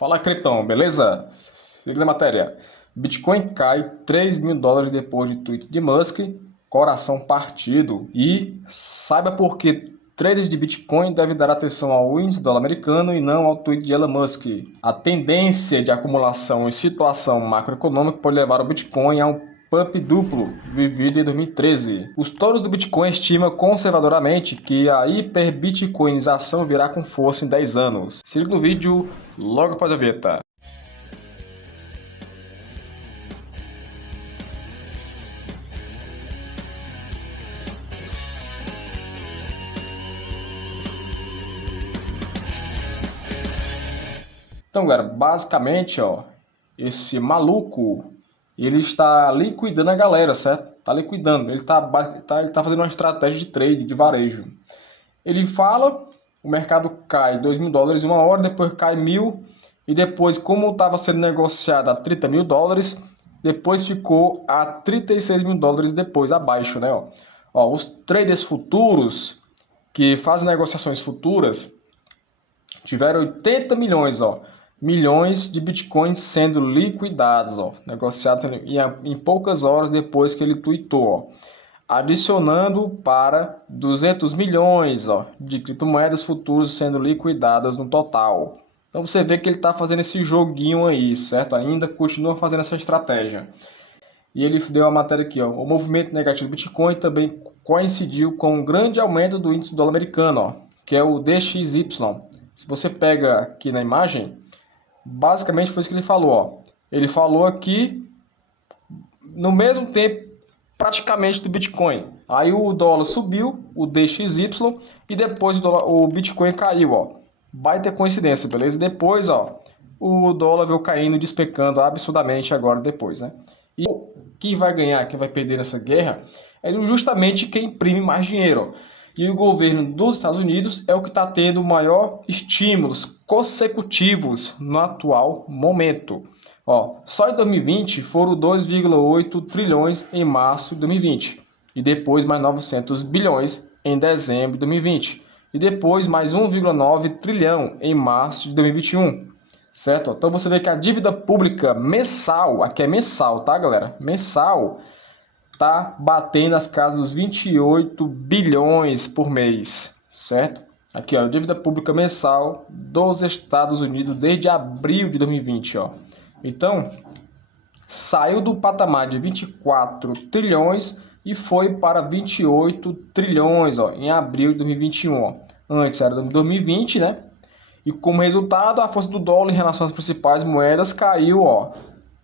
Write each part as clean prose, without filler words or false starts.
Fala, Criptão, beleza? Siga a matéria. Bitcoin cai US$ 3.000 depois de tweet de Musk, coração partido. E saiba por que traders de Bitcoin devem dar atenção ao índice do dólar americano e não ao tweet de Elon Musk. A tendência de acumulação em situação macroeconômica pode levar o Bitcoin a um pump duplo, vivido em 2013. Os touros do Bitcoin estimam conservadoramente que a hiperbitcoinização virá com força em 10 anos. Se liga no vídeo logo após a vinheta. Então, galera, basicamente, esse maluco, ele está liquidando a galera, certo? Tá liquidando, ele tá fazendo uma estratégia de trade, de varejo. Ele fala, o mercado cai US$ 2.000 em uma hora, depois cai 1.000, e depois, como estava sendo negociado a US$ 30.000, depois ficou a US$ 36.000 depois, abaixo, né? Os traders futuros, que fazem negociações futuras, tiveram 80 milhões de bitcoins sendo liquidados, negociados em poucas horas depois que ele tweetou, adicionando para 200 milhões, de criptomoedas futuras sendo liquidadas no total. Então você vê que ele está fazendo esse joguinho aí, certo? Ainda continua fazendo essa estratégia. E ele deu a matéria aqui, o movimento negativo do Bitcoin também coincidiu com um grande aumento do índice do dólar americano, que é o DXY. Se você pega aqui na imagem, basicamente foi isso que ele falou. Ele falou aqui no mesmo tempo praticamente do Bitcoin. Aí o dólar subiu, o DXY, e depois o Bitcoin caiu. Baita coincidência, beleza? Depois, o dólar veio caindo, despecando absurdamente agora depois, né? E quem vai ganhar, quem vai perder nessa guerra é justamente quem imprime mais dinheiro. E o governo dos Estados Unidos é o que está tendo maior estímulos consecutivos no atual momento. Só em 2020 foram 2,8 trilhões em março de 2020. E depois mais 900 bilhões em dezembro de 2020. E depois mais 1,9 trilhão em março de 2021. Certo? Então você vê que a dívida pública mensal, aqui é mensal, tá, galera? Mensal, tá batendo as casas dos 28 bilhões por mês, certo? Aqui, a dívida pública mensal dos Estados Unidos desde abril de 2020, Então, saiu do patamar de 24 trilhões e foi para 28 trilhões, em abril de 2021, Antes era de 2020, né? E como resultado, a força do dólar em relação às principais moedas caiu,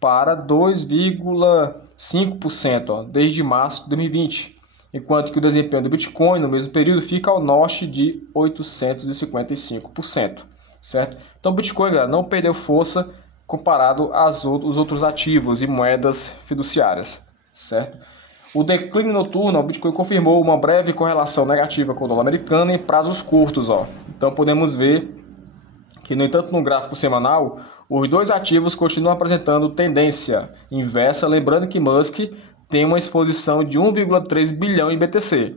para 2,5%, desde março de 2020, enquanto que o desempenho do Bitcoin no mesmo período fica ao norte de 855%, certo? Então o Bitcoin, galera, não perdeu força comparado aos outros ativos e moedas fiduciárias, certo? O declínio noturno, o Bitcoin confirmou uma breve correlação negativa com o dólar americano em prazos curtos, Então podemos ver que, no entanto, no gráfico semanal, os dois ativos continuam apresentando tendência inversa, lembrando que Musk tem uma exposição de 1,3 bilhão em BTC.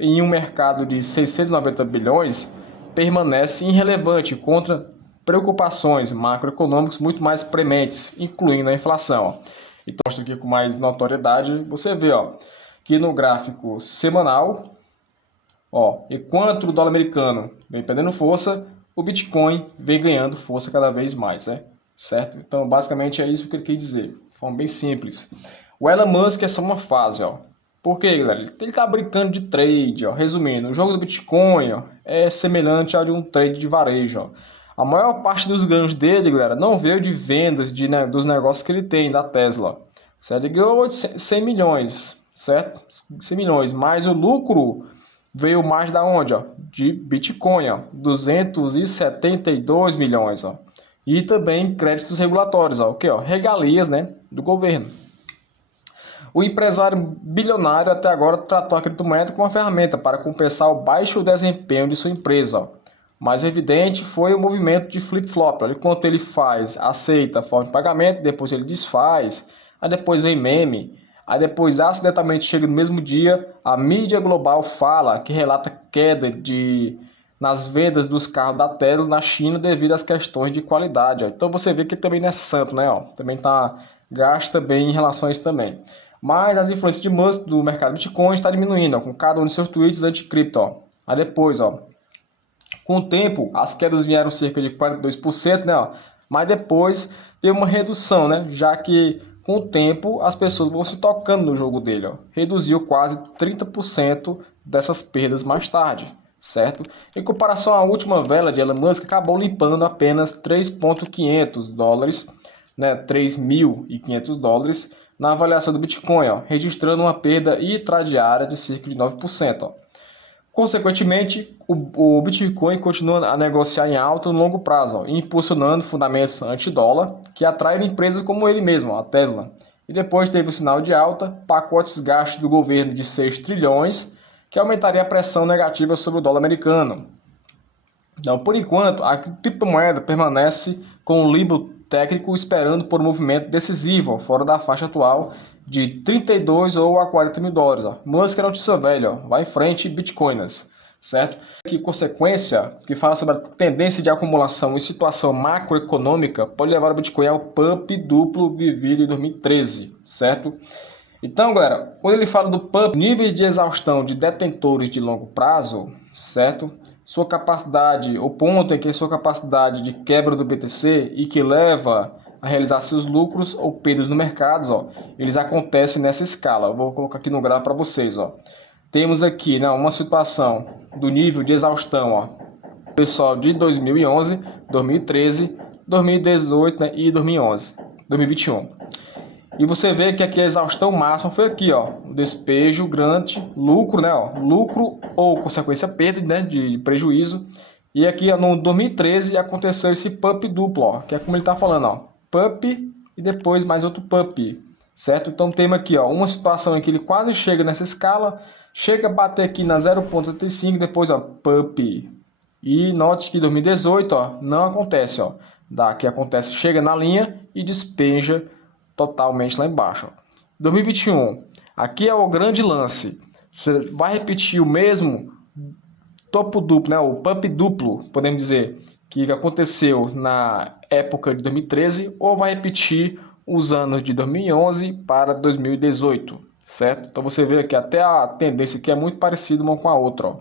Em um mercado de 690 bilhões, permanece irrelevante contra preocupações macroeconômicas muito mais prementes, incluindo a inflação. Então, mostra aqui com mais notoriedade, você vê que no gráfico semanal, enquanto o dólar americano vem perdendo força, o Bitcoin vem ganhando força cada vez mais, certo? Então, basicamente é isso que ele quer dizer, de forma bem simples. O Elon Musk é só uma fase, Por quê, galera? Ele está brincando de trade, Resumindo, o jogo do Bitcoin, é semelhante ao de um trade de varejo, A maior parte dos ganhos dele, galera, não veio de vendas dos negócios que ele tem, da Tesla. Certo? Ele ganhou 100 milhões, certo? 100 milhões, mas o lucro veio mais da onde? De Bitcoin, 272 milhões. E também créditos regulatórios, o que? Regalias, né, do governo. O empresário bilionário até agora tratou a criptomoeda como uma ferramenta para compensar o baixo desempenho de sua empresa. Mais evidente foi o movimento de flip-flop. Enquanto ele aceita a forma de pagamento, depois ele desfaz, aí depois vem meme. Aí depois, acidentalmente, chega no mesmo dia, a mídia global fala que relata queda de nas vendas dos carros da Tesla na China devido às questões de qualidade. Ó. Então você vê que também não é santo, né? Ó. Também gasta bem em relação a isso também. Mas as influências de Musk do mercado Bitcoin está diminuindo, ó, com cada um de seus tweets anti-cripto. Ó. Aí depois, ó, com o tempo, as quedas vieram cerca de 42%, né? Ó, mas depois teve uma redução, né? Já que com o tempo as pessoas vão se tocando no jogo dele, ó. Reduziu quase 30% dessas perdas mais tarde, certo? Em comparação à última vela de Elon Musk, acabou limpando apenas 3.500 dólares, né? 3.500 dólares na avaliação do Bitcoin, ó, registrando uma perda intradiária de cerca de 9%. Ó. Consequentemente, o Bitcoin continua a negociar em alta no longo prazo, ó, impulsionando fundamentos anti-dólar que atraem empresas como ele mesmo, ó, a Tesla. E depois teve o sinal de alta, pacotes gastos do governo de 6 trilhões, que aumentaria a pressão negativa sobre o dólar americano. Então, por enquanto, a criptomoeda permanece com um limbo técnico esperando por um movimento decisivo, ó, fora da faixa atual de 32 ou a 40 mil dólares. Ó. Musk é notícia velha, ó. Vai em frente, Bitcoiners, certo? Que consequência que fala sobre a tendência de acumulação em situação macroeconômica pode levar o Bitcoin ao pump duplo vivido em 2013, certo? Então, galera, quando ele fala do pump, níveis de exaustão de detentores de longo prazo, certo? Sua capacidade, o ponto em que sua capacidade de quebra do BTC e que leva a realizar seus lucros ou perdas no mercado, ó, eles acontecem nessa escala. Eu vou colocar aqui no gráfico para vocês, ó. Temos aqui, né, uma situação do nível de exaustão, ó, pessoal de 2011, 2013, 2018, né, e 2011, 2021. E você vê que aqui a exaustão máxima foi aqui, ó, o despejo grande, lucro, né, ó, lucro ou consequência perda, né, de prejuízo. E aqui ó, no 2013 aconteceu esse pump duplo, ó, que é como ele está falando, ó, pump e depois mais outro pump, certo? Então temos aqui, ó, uma situação em que ele quase chega nessa escala, chega a bater aqui na 0,75, depois, ó, pump. E note que em 2018, ó, não acontece, ó, daqui acontece, chega na linha e despeja totalmente lá embaixo. 2021, aqui é o grande lance. Você vai repetir o mesmo topo duplo, né? O pump duplo, podemos dizer, que aconteceu na época de 2013, ou vai repetir os anos de 2011 para 2018, certo? Então você vê que até a tendência aqui é muito parecida uma com a outra. Ó.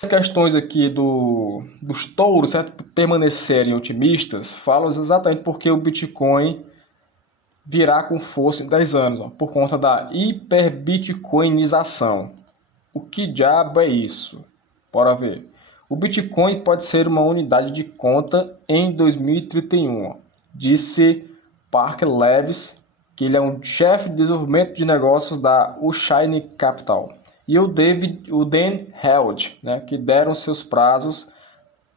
As questões aqui dos touros, certo? Permanecerem otimistas, falam exatamente porque o Bitcoin virá com força em 10 anos, ó, por conta da hiperbitcoinização. O que diabo é isso? Bora ver. O Bitcoin pode ser uma unidade de conta em 2031, ó, disse Parker Lewis, que ele é um chefe de desenvolvimento de negócios da Ushine Capital, e o Dan Held, né, que deram seus prazos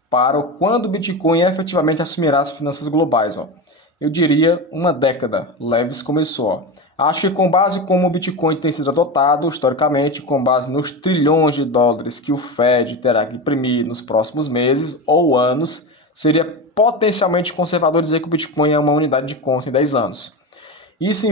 para quando o Bitcoin efetivamente assumirá as finanças globais. Ó. Eu diria uma década, Levis começou. Ó. Acho que com base como o Bitcoin tem sido adotado, historicamente, com base nos trilhões de dólares que o Fed terá que imprimir nos próximos meses ou anos, seria potencialmente conservador dizer que o Bitcoin é uma unidade de conta em 10 anos. Isso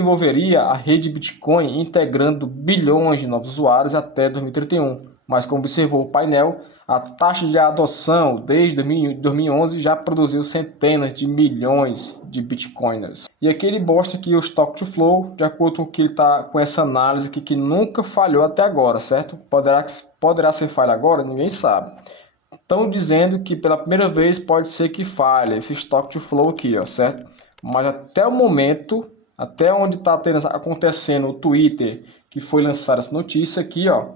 envolveria a rede Bitcoin integrando bilhões de novos usuários até 2031. Mas como observou o painel, a taxa de adoção desde 2011 já produziu centenas de milhões de Bitcoiners. E aqui ele mostra que o Stock to Flow, de acordo com que ele está com essa análise aqui, que nunca falhou até agora, certo? Poderá ser falha agora? Ninguém sabe. Estão dizendo que pela primeira vez pode ser que falhe esse Stock to Flow aqui, ó, certo? Mas até o momento, até onde está acontecendo o Twitter, que foi lançada essa notícia aqui, ó,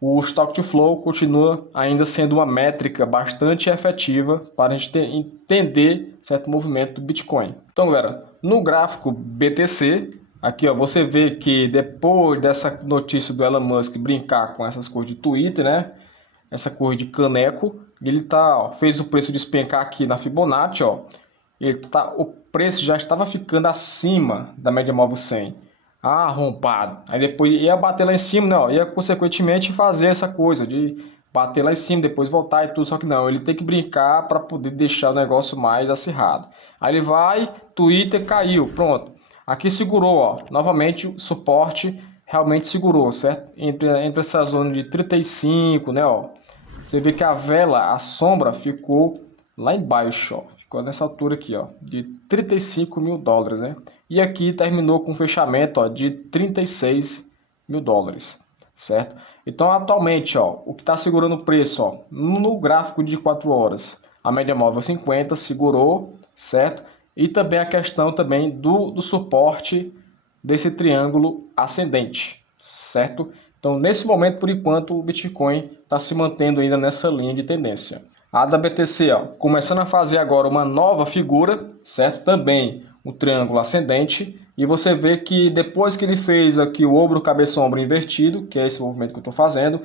o Stock to Flow continua ainda sendo uma métrica bastante efetiva para a gente entender certo movimento do Bitcoin. Então, galera, no gráfico BTC, aqui ó, você vê que depois dessa notícia do Elon Musk brincar com essas cores de Twitter, né? Essa cor de caneco, ele fez o preço despencar aqui na Fibonacci, ó. O preço já estava ficando acima da média móvel 100. Arrombado. Aí depois ia bater lá em cima, não, ia consequentemente fazer essa coisa de bater lá em cima, depois voltar e tudo, só que não, ele tem que brincar para poder deixar o negócio mais acirrado. Aí ele vai, Twitter caiu, pronto. Aqui segurou, ó, novamente o suporte realmente segurou, certo? Entre essa zona de 35, né, ó, você vê que a vela, a sombra, ficou lá embaixo, ó. Ficou nessa altura aqui, ó, de 35 mil dólares, né? E aqui terminou com um fechamento, ó, de 36 mil dólares, certo? Então, atualmente, ó, o que está segurando o preço, ó, no gráfico de 4 horas, a média móvel 50 segurou, certo? E também a questão também do suporte desse triângulo ascendente, certo? Então, nesse momento, por enquanto, o Bitcoin está se mantendo ainda nessa linha de tendência. A da BTC, ó, começando a fazer agora uma nova figura, certo? Também um triângulo ascendente. E você vê que depois que ele fez aqui o ombro, cabeça, ombro invertido, que é esse movimento que eu estou fazendo,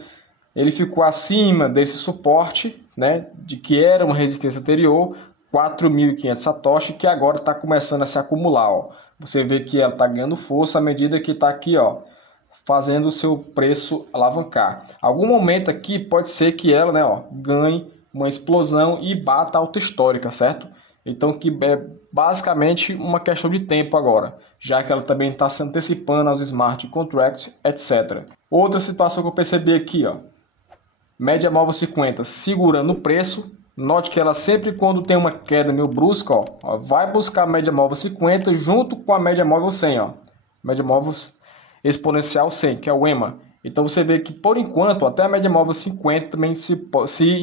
ele ficou acima desse suporte, né, de que era uma resistência anterior, 4.500 satoshi, que agora está começando a se acumular. Ó. Você vê que ela está ganhando força à medida que está aqui, ó, fazendo o seu preço alavancar. Algum momento aqui pode ser que ela, né, ó, ganhe uma explosão e bata a alta histórica, certo? Então que é basicamente uma questão de tempo agora, já que ela também está se antecipando aos smart contracts, etc. Outra situação que eu percebi aqui, ó, média móvel 50 segurando o preço. Note que ela sempre quando tem uma queda meio brusca, ó, vai buscar a média móvel 50 junto com a média móvel 100, ó. Média móvel exponencial 100, que é o EMA. Então você vê que por enquanto até a média móvel 50 também se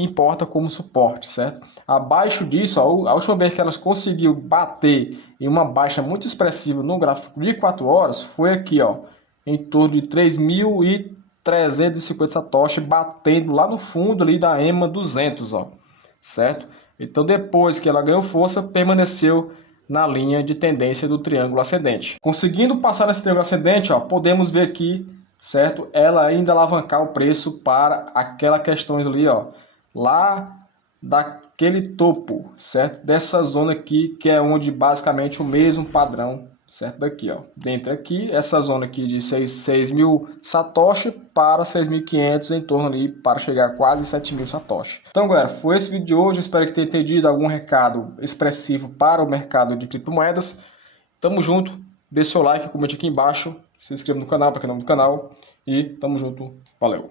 importa como suporte, certo? Abaixo disso, ó, a última vez que elas conseguiu bater em uma baixa muito expressiva no gráfico de 4 horas foi aqui, ó, em torno de 3.350 satoshi, batendo lá no fundo ali da EMA 200, ó, certo? Então depois que ela ganhou força, permaneceu na linha de tendência do triângulo ascendente. Conseguindo passar nesse triângulo ascendente, ó, podemos ver aqui, certo? Ela ainda alavancar o preço para aquela questão ali, ó, lá daquele topo, certo? Dessa zona aqui, que é onde basicamente o mesmo padrão, certo? Daqui, ó. Dentro aqui, essa zona aqui de 6.000 satoshi para 6.500 em torno ali para chegar a quase 7.000 satoshi. Então, galera, foi esse vídeo de hoje. Espero que tenha entendido algum recado expressivo para o mercado de criptomoedas. Tamo junto. Deixe seu like, comente aqui embaixo, se inscreva no canal para quem não é do canal e tamo junto. Valeu!